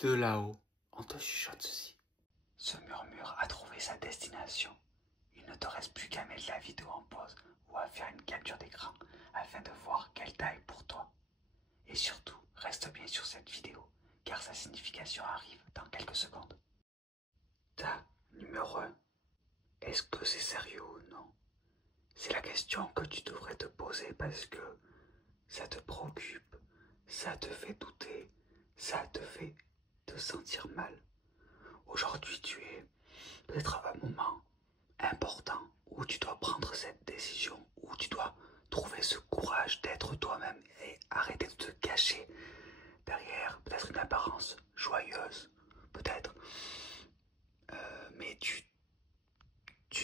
De là-haut, on te chuchote ceci. Ce murmure a trouvé sa destination. Il ne te reste plus qu'à mettre la vidéo en pause ou à faire une capture d'écran afin de voir quelle taille pour toi. Et surtout, reste bien sur cette vidéo car sa signification arrive dans quelques secondes. Ta numéro 1. Est-ce que c'est sérieux ou non? C'est la question que tu devrais te poser parce que ça te préoccupe, ça te fait douter, ça te fait te sentir mal. Aujourd'hui, tu es peut-être à un moment important où tu dois prendre cette décision, où tu dois trouver ce courage d'être toi-même et arrêter de te cacher derrière peut-être une apparence joyeuse, peut-être, mais tu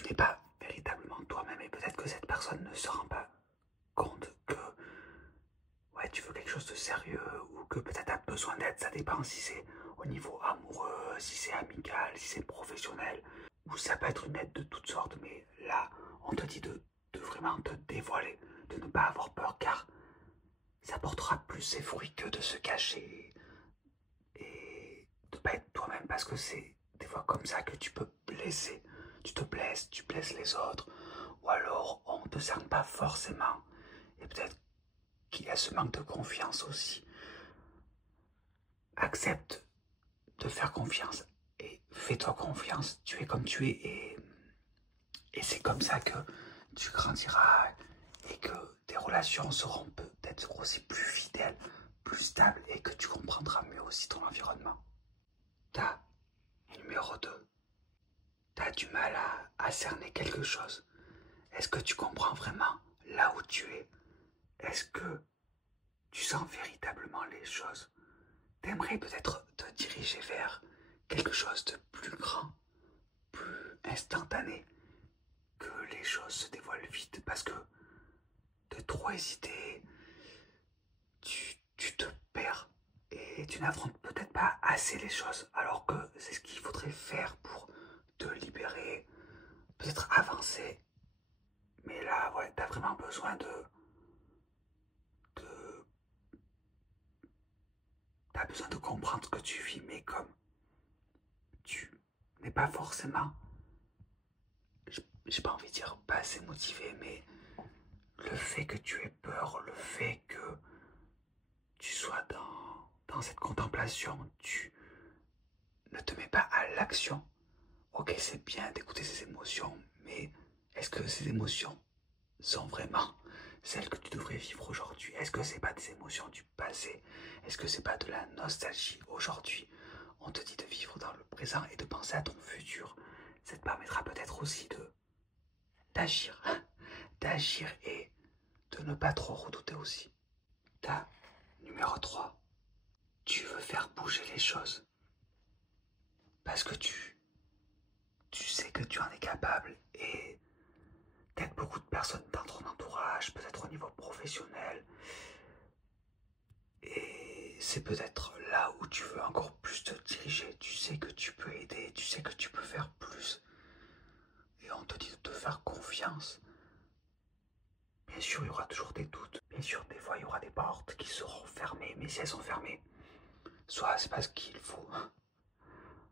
n'es pas véritablement toi-même et peut-être que cette personne ne se rend pas compte que ouais, tu veux quelque chose de sérieux ou que peut-être tu as besoin d'aide. Ça dépend si c'est au niveau amoureux, si c'est amical, si c'est professionnel, ou ça peut être une aide de toutes sortes. Mais là, on te dit de vraiment te dévoiler, de ne pas avoir peur car ça portera plus ses fruits que de se cacher et de ne pas être toi-même parce que c'est des fois comme ça que tu peux blesser. Tu te blesses, tu blesses les autres ou alors on ne te cerne pas forcément et peut-être qu'il y a ce manque de confiance aussi. Accepte de faire confiance et fais-toi confiance. Tu es comme tu es et c'est comme ça que tu grandiras et que tes relations seront peut-être aussi plus fidèles, plus stables et que tu comprendras mieux aussi ton environnement. Ta numéro 2. T'as du mal à cerner quelque chose. Est-ce que tu comprends vraiment là où tu es? Est-ce que tu sens véritablement les choses? T'aimerais peut-être te diriger vers quelque chose de plus grand, plus instantané, que les choses se dévoilent vite parce que de trop hésiter, tu te perds et tu n'affrontes peut-être pas assez les choses alors que c'est ce qu'il faudrait faire pour te libérer, peut-être avancer. Mais là, ouais, t'as vraiment besoin t'as besoin de comprendre ce que tu vis, mais comme tu n'es pas forcément, j'ai pas envie de dire pas assez motivé, mais le fait que tu aies peur, le fait que tu sois dans cette contemplation, tu ne te mets pas à l'action. Ok, c'est bien d'écouter ces émotions, mais est-ce que ces émotions sont vraiment celles que tu devrais vivre aujourd'hui? Est-ce que c'est pas des émotions du passé? Est-ce que c'est pas de la nostalgie aujourd'hui? On te dit de vivre dans le présent et de penser à ton futur. Ça te permettra peut-être aussi d'agir, d'agir et de ne pas trop redouter aussi. Ta numéro 3. Tu veux faire bouger les choses parce que tu sais que tu en es capable et peut-être beaucoup de personnes dans ton entourage, peut-être au niveau professionnel. Et c'est peut-être là où tu veux encore plus te diriger. Tu sais que tu peux aider, tu sais que tu peux faire plus. Et on te dit de te faire confiance. Bien sûr, il y aura toujours des doutes. Bien sûr, des fois, il y aura des portes qui seront fermées. Mais si elles sont fermées, soit c'est parce qu'il faut,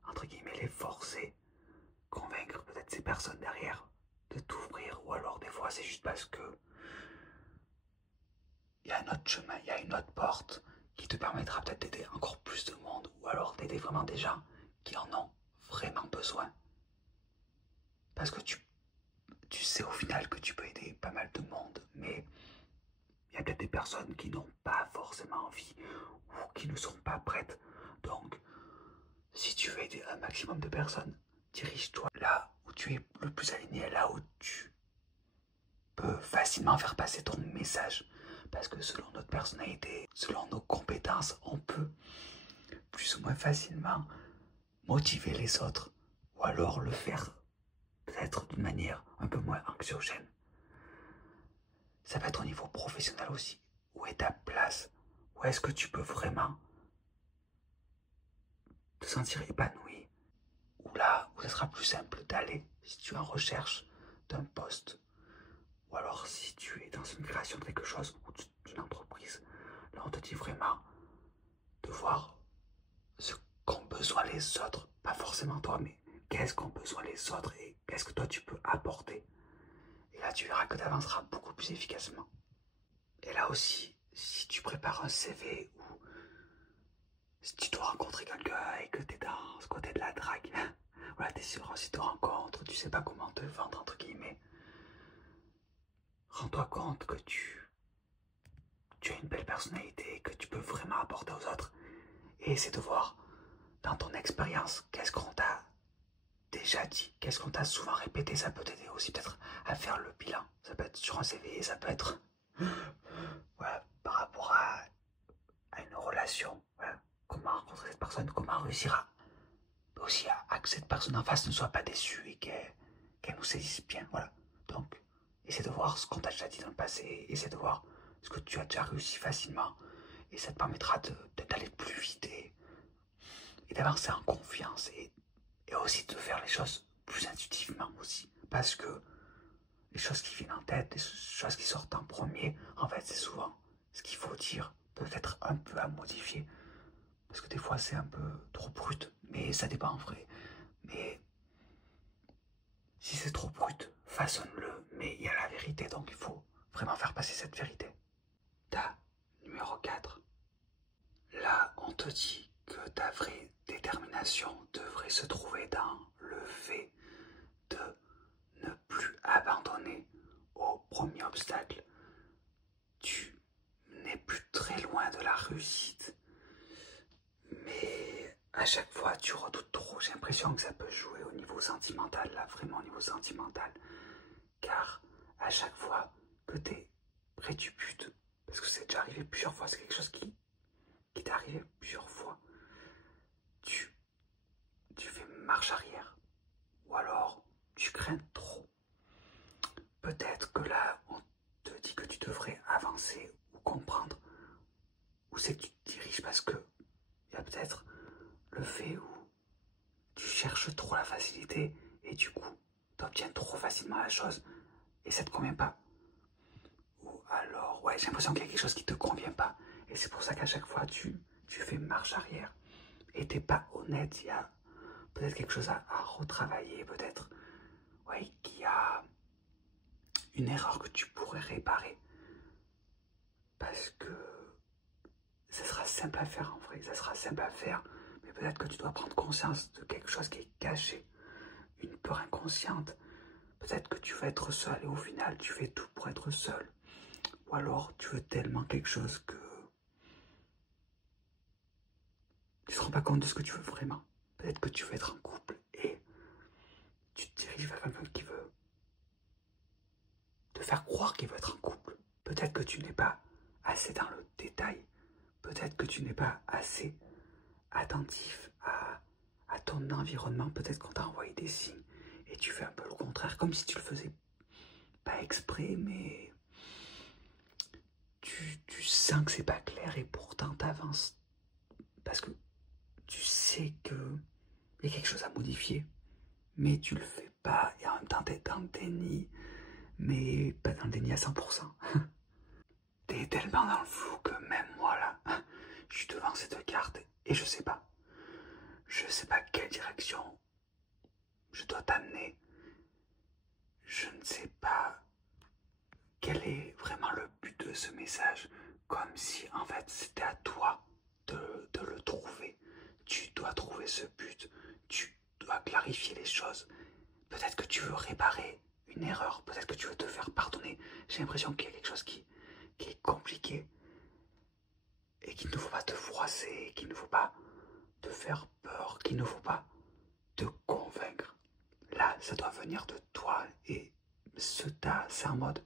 entre guillemets, les forcer, convaincre peut-être ces personnes derrière de t'ouvrir. Ou alors, des fois, c'est juste parce que il y a un autre chemin, il y a une autre porte qui te permettra peut-être d'aider encore plus de monde ou alors d'aider vraiment des gens qui en ont vraiment besoin. Parce que tu sais au final que tu peux aider pas mal de monde, mais il y a peut-être des personnes qui n'ont pas forcément envie ou qui ne sont pas prêtes. Donc, si tu veux aider un maximum de personnes, dirige-toi là où tu es le plus aligné, là où tu peux facilement faire passer ton message. Parce que selon notre personnalité, selon nos compétences, on peut plus ou moins facilement motiver les autres ou alors le faire peut-être d'une manière un peu moins anxiogène. Ça peut être au niveau professionnel aussi. Où est ta place? Où est-ce que tu peux vraiment te sentir épanoui? Ou là où ce sera plus simple d'aller si tu es en recherche d'un poste. Ou alors si tu es dans une création de quelque chose ou d'une entreprise. Là on te dit vraiment de voir ce qu'on besoin les autres, pas forcément toi, mais qu'est-ce qu'ont besoin les autres et qu'est-ce que toi tu peux apporter. Et là, tu verras que tu avanceras beaucoup plus efficacement. Et là aussi, si tu prépares un CV ou si tu dois rencontrer quelqu'un et que tu es dans ce côté de la drague, voilà, tu es sur un site de rencontre, tu sais pas comment te vendre, entre guillemets, rends-toi compte que tu as une belle personnalité, que tu peux vraiment apporter aux autres. Et essaie de voir dans ton expérience qu'est-ce qu'on t'a déjà dit, qu'est-ce qu'on t'a souvent répété. Ça peut t'aider aussi peut-être à faire le bilan. Ça peut être sur un CV, ça peut être voilà, par rapport à une relation. Voilà, comment rencontrer cette personne, comment réussir aussi à que cette personne en face ne soit pas déçue et qu'elle nous saisisse bien. Voilà. Donc, essaie de voir ce qu'on t'a déjà dit dans le passé, essaie de voir ce que tu as déjà réussi facilement. Et ça te permettra d'aller plus vite et d'avancer en confiance et aussi de faire les choses plus intuitivement aussi. Parce que les choses qui viennent en tête, les choses qui sortent en premier, en fait c'est souvent ce qu'il faut dire, peut-être un peu à modifier. Parce que des fois c'est un peu trop brut, mais ça dépend en vrai. Mais si c'est trop brut, façonne-le, mais il y a la vérité, donc il faut vraiment faire passer cette vérité. Ta numéro 4. Là, on te dit que ta vraie détermination devrait se trouver dans le fait de ne plus abandonner au premier obstacle. Tu n'es plus très loin de la réussite, mais à chaque fois tu redoutes trop. J'ai l'impression que ça peut jouer au niveau sentimental, là, vraiment au niveau sentimental, car à chaque fois que tu es près du but, parce que c'est déjà arrivé plusieurs fois, c'est quelque chose qui t'est arrivé plusieurs fois, tu fais marche arrière, ou alors tu crains trop. Peut-être que là, on te dit que tu devrais avancer ou comprendre où c'est que tu te diriges, parce que il y a peut-être le fait où tu cherches trop la facilité et du coup, tu obtiens trop facilement la chose et ça te convient pas. Ou alors, ouais, j'ai l'impression qu'il y a quelque chose qui te convient pas et c'est pour ça qu'à chaque fois, tu fais marche arrière et t'es pas honnête. Il y a peut-être quelque chose à retravailler, peut-être, ouais, qu'il y a une erreur que tu pourrais réparer. Parce que ça sera simple à faire en vrai, ça sera simple à faire, mais peut-être que tu dois prendre conscience de quelque chose qui est caché, une peur inconsciente. Peut-être que tu veux être seul et au final tu fais tout pour être seul. Ou alors tu veux tellement quelque chose que tu ne te rends pas compte de ce que tu veux vraiment. Peut-être que tu veux être en couple et tu te diriges vers quelqu'un qui veut te faire croire qu'il veut être en couple. Peut-être que tu n'es pas assez dans le détail. Peut-être que tu n'es pas assez attentif à ton environnement. Peut-être qu'on t'a envoyé des signes et tu fais un peu le contraire, comme si tu le faisais pas exprès, mais tu sens que c'est pas clair et pourtant t'avances parce que tu sais que il y a quelque chose à modifier, mais tu le fais pas et en même temps t'es dans le déni, mais pas dans le déni à 100%. T'es tellement dans le flou que même moi là, je suis devant ces deux cartes et je sais pas. Je sais pas quelle direction je dois t'amener. Je ne sais pas quel est vraiment le but de ce message. Comme si en fait c'était à toi de le trouver. Tu dois trouver ce but. Tu dois clarifier les choses. Peut-être que tu veux réparer une erreur. Peut-être que tu veux te faire pardonner. J'ai l'impression qu'il y a quelque chose qui est compliqué. Et qu'il ne faut pas te froisser. Qu'il ne faut pas te faire peur. Qu'il ne faut pas te convaincre. Là, ça doit venir de toi. Et ce tas, c'est en mode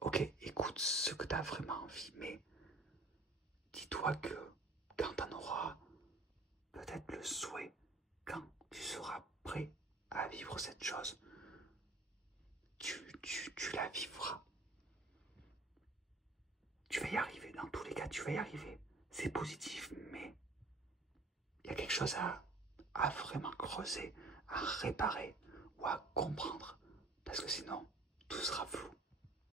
ok, écoute ce que tu as vraiment envie, mais dis-toi que quand tu en auras peut-être le souhait, quand tu seras prêt à vivre cette chose, tu la vivras. Tu vas y arriver, dans tous les cas, tu vas y arriver. C'est positif, mais il y a quelque chose à vraiment creuser, à réparer ou à comprendre, parce que sinon, tout sera flou.